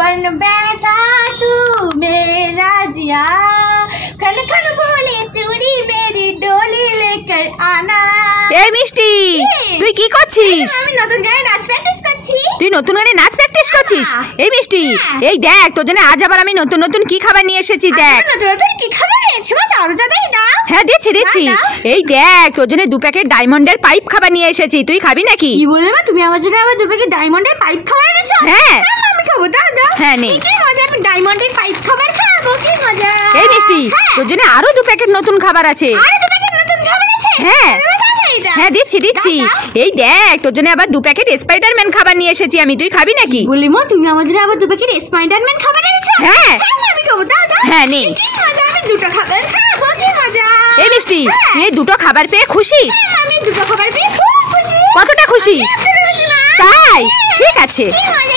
बन बैठा तू मेरा जिया खन खन बोले चूड़ी मेरी डोली लेकर आना। এই মিষ্টি তুই কি করছিস? আমি নতুন গানে নাচ প্র্যাকটিস করছি। তুই নতুন গানে নাচ প্র্যাকটিস করছিস? এই মিষ্টি এই দেখ তোর জন্য আজ আবার আমি নতুন নতুন কি খাবার নিয়ে এসেছি দেখ। নতুন নতুন কি খাবার এনেছো? তাড়াতাড়ি দাও। হ্যাঁ দিচ্ছি। এই দেখ তোর জন্য 2 প্যাকেট ডায়মন্ডের পাইপ খাবার নিয়ে এসেছি, তুই খাবি নাকি? কি বললে মা, তুমি আমার জন্য আবার 2 প্যাকেট ডায়মন্ডের পাইপ খাবার এনেছো? হ্যাঁ আমি খাবো, দাও দাও। হ্যাঁ নে। কি মজা, আমি ডায়মন্ডের পাইপ খাবার খাবো, কি মজা। এই মিষ্টি তোর জন্য আরো 2 প্যাকেট নতুন খাবার আছে। আরে 2 প্যাকেট নতুন খাবার আছে? হ্যাঁ হ্যাঁ দিচ্ছি। এই দেখ তোর জন্য আবার 2 প্যাকেট স্পাইডারম্যান খাবার নিয়ে এসেছি আমি, তুই খাবি নাকি? বললি মা, তুমি আমার জন্য আবার 2 প্যাকেট স্পাইডারম্যান খাবার এনেছো? হ্যাঁ আমি খাবো, দাও দাও। হ্যাঁ নে। কি মজা, আমি 2টা খাবার খাবো, কি মজা। এই মিষ্টি তুই এই 2টো খাবার পেয়ে খুশি? আমি 2টো খাবার পেয়ে খুব খুশি। কতটা খুশি? খুশি মা। তাই ঠিক আছে। কি মজা।